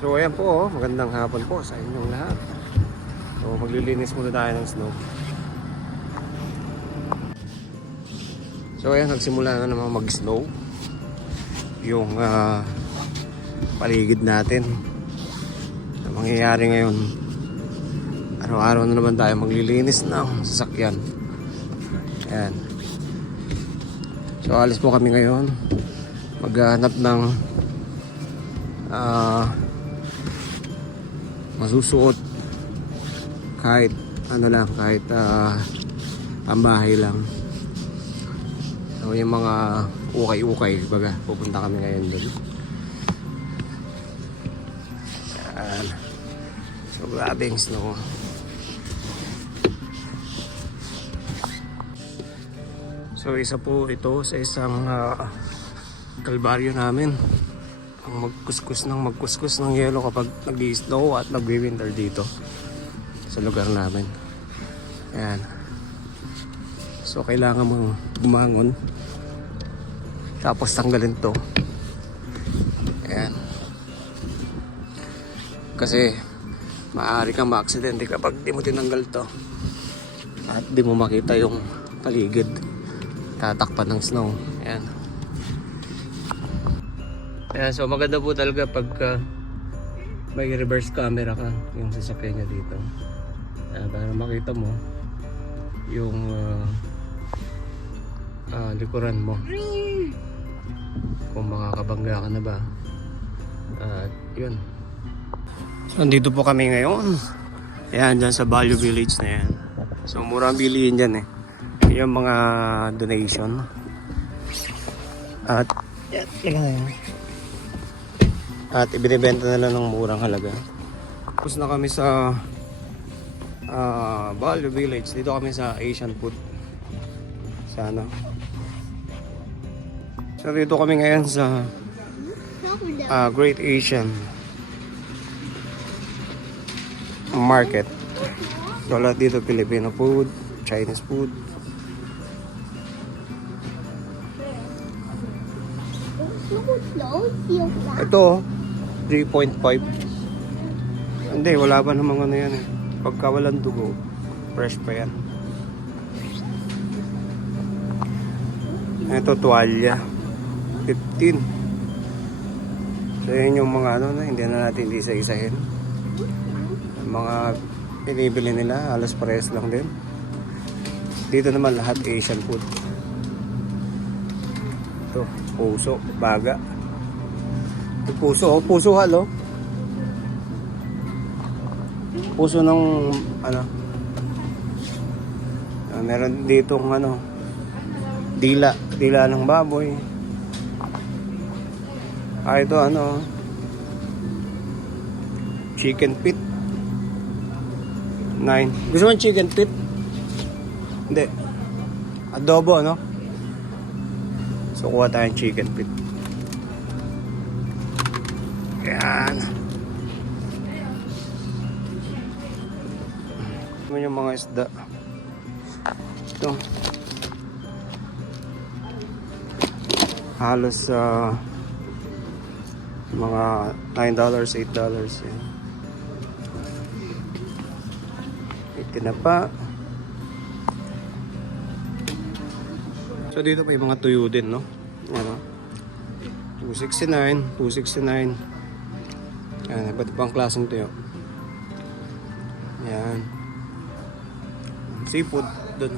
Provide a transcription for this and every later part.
So ayan po, magandang hapon po sa inyong lahat. So maglilinis muna tayo ng snow. So ayan, nagsimula na naman mag-snow yung paligid natin. Ang mangyayari ngayon, araw-araw na naman tayo maglilinis ng sasakyan. Ayan. So alis po kami ngayon, maghanap ng masusuot kahit ano lang, kahit pambahay lang. So yung mga ukay-ukay, baga, pupunta kami ngayon doon. Ayan. So grabe yung snow. So isa po ito sa isang kalbaryo namin, ang magkuskus ng yelo kapag nag-i-snow at nag-winter dito sa lugar namin. Ayan. So kailangan mong bumangon tapos tanggalin to. Ayan. Kasi maaari kang ma-aksidente kapag di mo tinanggal to at di mo makita yung paligid, tatakpan ng snow. Ayan. Ayan, so maganda po talaga pag may reverse camera ka yung sasakyan niya dito. Para makita mo yung likuran mo, kung makakabangga ka na ba. Yun. So andito po kami ngayon. Ayan, dyan sa Value Village na yan. So murang bilihin dyan eh, yung mga donation. At yan, at ibinibenta na lang ng murang halaga. Tapos na kami sa Value Village. Dito kami sa Asian Food. Sa ano. So dito kami ngayon sa Great Asian Market. So lahat dito Filipino food, Chinese food. Ito 3.5. Hindi, wala pa namang ano yan eh. Pagka walang dugo, fresh pa yan. Ito tuwalya 15. So yun yung mga ano na hindi na natin isa-isahin. Mga pinibili nila halos parehas lang din. Dito naman lahat Asian food. Ito, puso, baga. Ito puso, puso halo. Puso ng ano. Meron dito ng ano, dila ng baboy. Ito ano, chicken feet 9. Gusto mo chicken feet? Hindi, adobo ano. So kuha tayong chicken feet. Yan. Ito yung mga isda. Ito halos mga $9, $8 yan. Tinapa. So dito pa yung mga tuyo din, no? Ano? $269. Yan, iba't ibang klaseng tuyo. Yan. Seafood doon.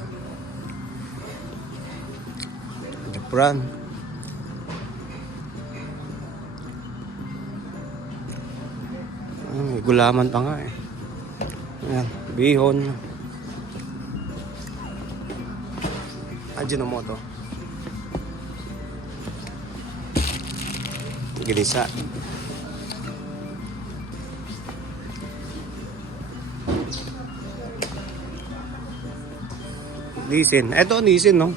Japran. May gulaman pa nga eh. Yan, bihon. Ajinomoto. Ginisa. Nisin. Ito nisin, no?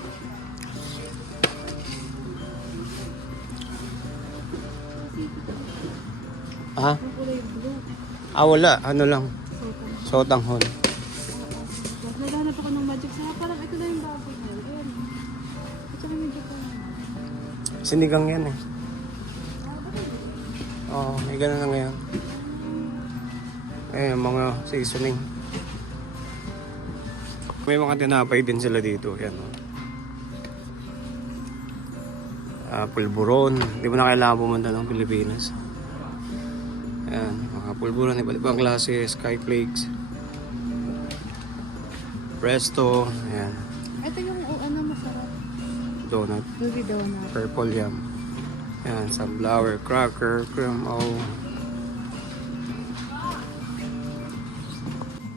Ha? Wala. Ano lang? Sotanghon. Naghanap ako ng magic sarap. Parang ito na yung baboy na yun. Ito na medyo pa. Sinigang yan eh. Oo, may ganun na ngayon. Ayan, mga seasoning. May mga tinapay din sila dito. Yan. Pulburon. Hindi mo na kailangan pumunta ng Pilipinas. Ayan, mga pulburon. Iba't ibang klase. Skyflakes. Presto. Ayan. Ito yung ano masarap. Donut. Ruby donut. Purple yam. Ayan, sunflower, cracker, cream. Oh.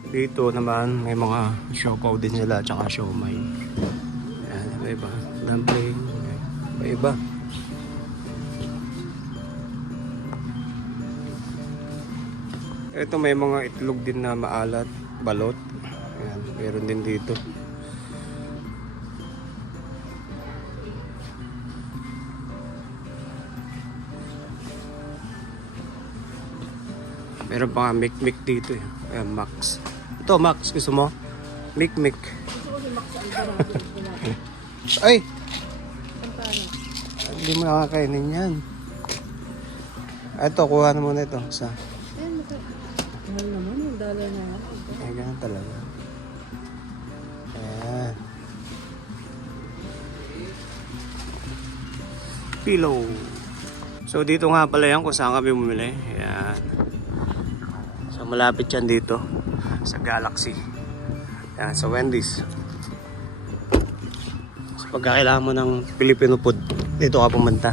Dito naman may mga siopaw din sila tsaka siomay. Ayan, iba-iba. Dumpling. Iba-iba. Ito may mga itlog din na maalat, balot. Ayan, meron din dito. Meron pa nga mik-mik dito eh. Ayan, Max. Ito, Max. Gusto mo? Mik-mik. Gusto ko si Max ang barado. Ay! Ang pala. Hindi mo nakakainin yan. Ito, kuha na muna ito. Isa. Ayan, mahal naman. $1 na yan. Ay, ganun talaga. Ayan. Pillow. So, dito nga pala yan kung saan kami bumili. Ayan. So, malapit yan dito. Sa Galaxy. Ayan, sa Wendy's. So, pagka kailangan mo ng Filipino food, dito ka pumunta.